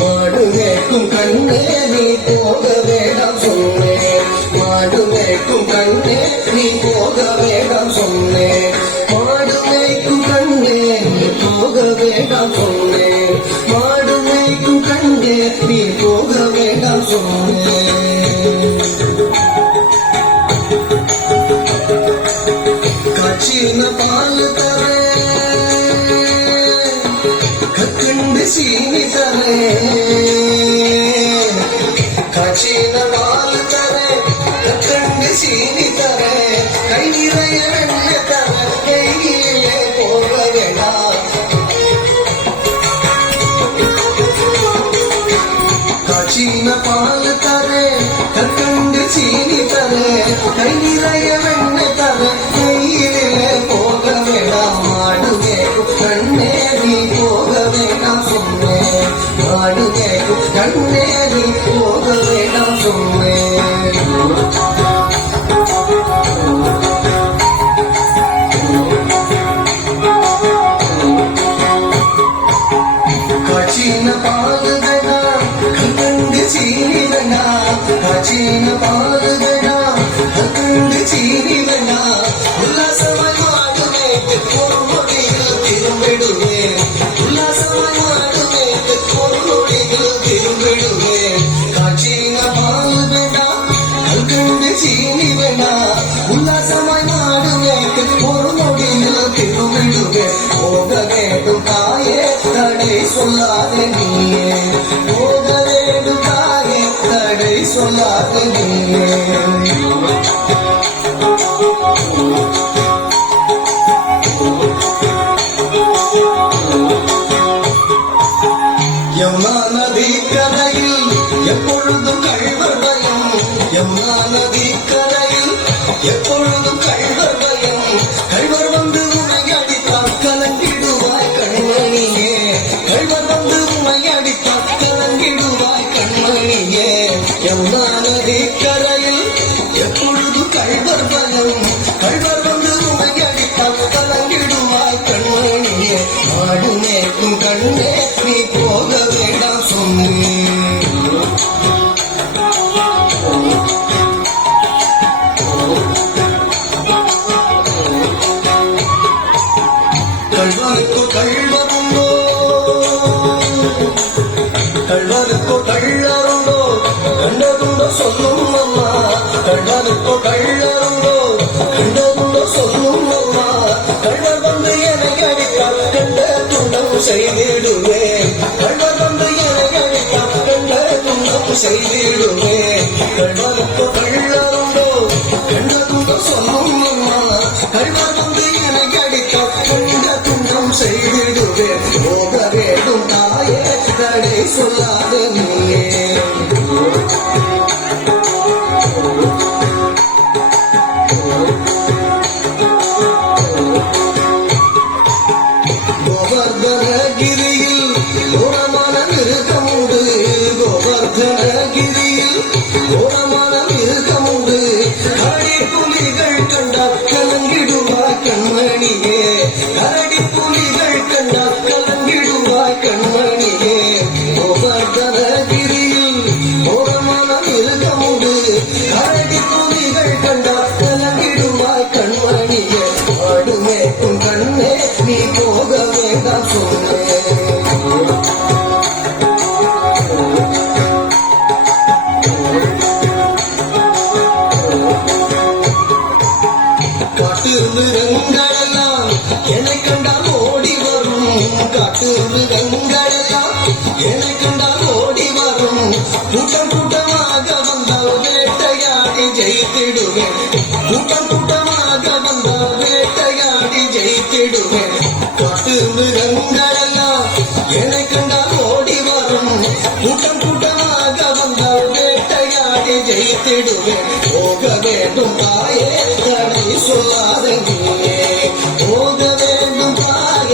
மாடு மேய்க்கும் கண்ணே நீ போக வேண்டாம் சொன்னேன். மாடு மேய்க்கும் கண்ணே நீ போக வேண்டாம் சொன்னேன். மாடு மேய்க்கும் கண்ணே நீ போக வேண்டாம் சொன்னேன். மாடு மேய்க்கும் கண்ணே நீ போக வேண்டாம் சொன்னேன். காய்ச்சின பால் தரே கற்கண்டு சீனி தரே. காய்ச்சின பால் தரே கற்கண்டு சீனி தரே. கை நிறைய எண்ணெய் தர கையிலே போக வேண்டாம். காய்ச்சின பால் தரே கற்கண்டு சீனி தரே. கை நிறைய எண்ணெய் தர கையிலே போக வேண்டாம். மாடு மேய்க்கும் கண்ணே நீ போக வேண்டாம் சொன்னேன். மாடு மேய்க்கும் கண்ணே நீ போக வேண்டாம் சொன்னேன். காய்ச்சின பால் வேண்டாம் கற்கண்டு சீனி வேண்டாம். காய்ச்சின பால் வேண்டாம் கற்கண்டு சீனி வேண்டாம். உல்லாசமாய் மாடு மேய்த்து ஒரு நொடியில் திரும்பிடுவேன். உல்லாசமாய் மாடு மேய்த்து ஒரு நொடியில் திரும்பிடுவேன். காய்ச்சின பால் வேண்டாம் கற்கண்டு சீனி வேண்டாம். உல்லாசமாய் மாடு மேய்த்து ஒரு நொடியில் திரும்பிடுவேன். போக வேண்டும் தாயே தடை சொல்லாத நீயே. போக வேண்டும் தாயே தடை சொல்லாத நீயே. யமுனா நதி கரையில் எப்பொழுதும் கள்வர் பயம். யமுனா நதி கரையில் எப்பொழுதும் கள்வர் பயம். கள்வர் வந்து உன்னை அடித்தால் கலங்கிடுவாய் கண்மணியே. கள்வர் வந்து உன்னை அடித்தால் கலங்கிடுவாய் கண்மணியே. யமுனா நதி கரையில் எப்பொழுதும் கள்வர் பயம். கள்வர் வந்து உன்னை அடித்தால் கலங்கிடுவாய் கண்மணியே. மாடு மேய்க்கும் கண்ணே நீ போக வேண்டாம் சொன்னேன். கள்வனுக்கு கள்வருண்டோ கள்வனுக்கு கள்ளருண்டோ கண்டதுண்டோ சொல்லும் அம்மா. கள்வனுக்கு கள்ளருண்டோ கண்டதுண்டோ சொல்லும் அம்மா. கள்வர் வந்து என்னை அடித்தால் கண்ட துண்டம் செய்திடுவேன். கள்வர் வந்து என்னை அடித்தால் கண்ட துண்டம் செய்திடுவேன். கள்வனுக்கு கள்ளருண்டோ கண்டதுண்டோ சொல்லும் அம்மா. கள்வர் வந்து என்னை அடித்தால் கண்ட துண்டம் செய்திடுவேன். போக வேண்டும் தாயே தடை சொல்லாத நீயே. கோவர்தனகிரியில் கோரமான மிருகம் உண்டு. கோவர்தனகிரியில் கோரமான மிருகம் உண்டு. கரடி புலிகள் கண்டால் கலங்கிடுவாய் கண்மணியே. கரடி புலிகள் கண்டால் கலங்கிடுவாய் கண்மணியே. கோவர்தனகிரியில் கோரமான மிருகம் உண்டு. கரடி புலிகள் கண்டால் கலங்கிடுவாய் கண்மணியே. மாடு மேய்க்கும் கண்ணே நீ போக வேண்டாம் சொன்னேன். காட்டு மிருகங்களெல்லாம் என்னை கண்டால் ஓடி வரும். காட்டு மிருகங்களெல்லாம் என்னை கண்டால் ஓடி வரும். கூட்டம் கூட்டமாக வந்தால் வேட்டையாடி ஜெயித்திடுவேன். கூட்டம் கூட்டமாக வந்தால் வேட்டையாடி ஜெயித்திடுவேன். காட்டு மிருகங்களெல்லாம் என்னை கண்டால் ஓடி வரும். கூட்டம் கூட்டமாக வந்தால் வேட்டையாடி ஜெயித்திடுவேன். போக வேண்டும்